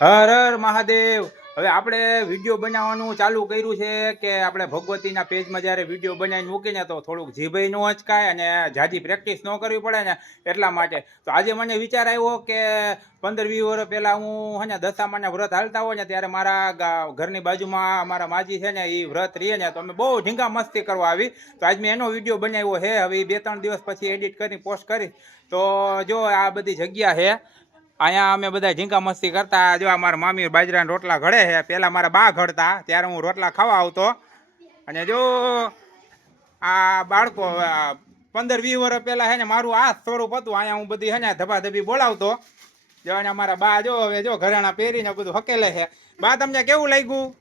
હર હર મહાદેવ। હવે આપણે વિડીયો બનાવવાનું ચાલુ કર્યું છે કે આપણે ભગવતીના પેજમાં જ્યારે વિડીયો બનાવીને મૂકીને તો થોડુંક જીભઈ ન અચકાય અને જાજી પ્રેક્ટિસ ન કરવી પડે ને એટલા માટે તો આજે મને વિચાર આવ્યો કે 15-20 વર્ષ પહેલાં હું હે ને દશામાના વ્રત હાલતા હોય ને ત્યારે મારા ઘરની બાજુમાં મારા માજી છે ને એ વ્રત રહીએ ને તો અમે બહુ ઢીંગા મસ્તી કરવા આવી તો આજ મેં એનો વિડીયો બનાવ્યો છે। હવે 2-3 દિવસ પછી એડિટ કરી પોસ્ટ કરી તો જો આ બધી જગ્યા છે। અહીંયા અમે બધા ઝીંકા મસ્તી કરતા। જો મારા મામી બાજરાના રોટલા ઘડે છે। પહેલાં મારા બા ઘડતા ત્યારે હું રોટલા ખાવા આવતો અને જો આ બાળકો 15-20 વર્ષ પહેલાં છે ને મારું આ સ્વરૂપ હતું। અહીંયા હું બધી છે ને ધબાધબી બોલાવતો જો અને અમારા બા જો હવે જો ઘરેણા પહેરીને બધું હકેલે છે। બા તમને કેવું લાગ્યું?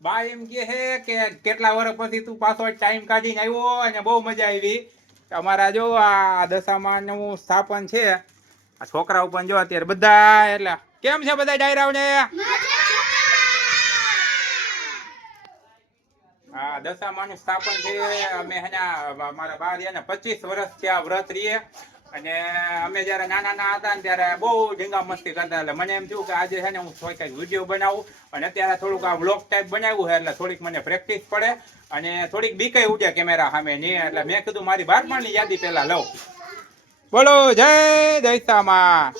બા એમ કહે છે કે કેટલા વર્ષ પછી તું પાછો ટાઈમ કાઢીને આવ્યો અને બહુ મજા આવી। અમારા જો આ દશામાનું સ્થાપન છે આ છોકરાઓ પણ જો અત્યારે બધા એટલે કેમ છે બધા ડાયરાઓને? હા દશામાનું સ્થાપન છે। અમે હેના મારા બા રહ્યા ને 25 વર્ષથી આ વ્રત રહીએ અને અમે જ્યારે નાના હતા ને ત્યારે બહુ ઢીંગા મસ્તી કરતા એટલે મને એમ થયું કે આજે છે ને હું કંઈક વિડીયો બનાવું અને અત્યારે થોડુંક આ વ્લોગ ટાઈપ બનાવ્યું છે એટલે થોડીક મને પ્રેક્ટિસ પડે અને થોડીક બીકઈ ઉડે કેમેરા સામે નહીં એટલે મેં કીધું મારી બાળપણની યાદી પહેલા લઉં। બોલો જય દશામાં।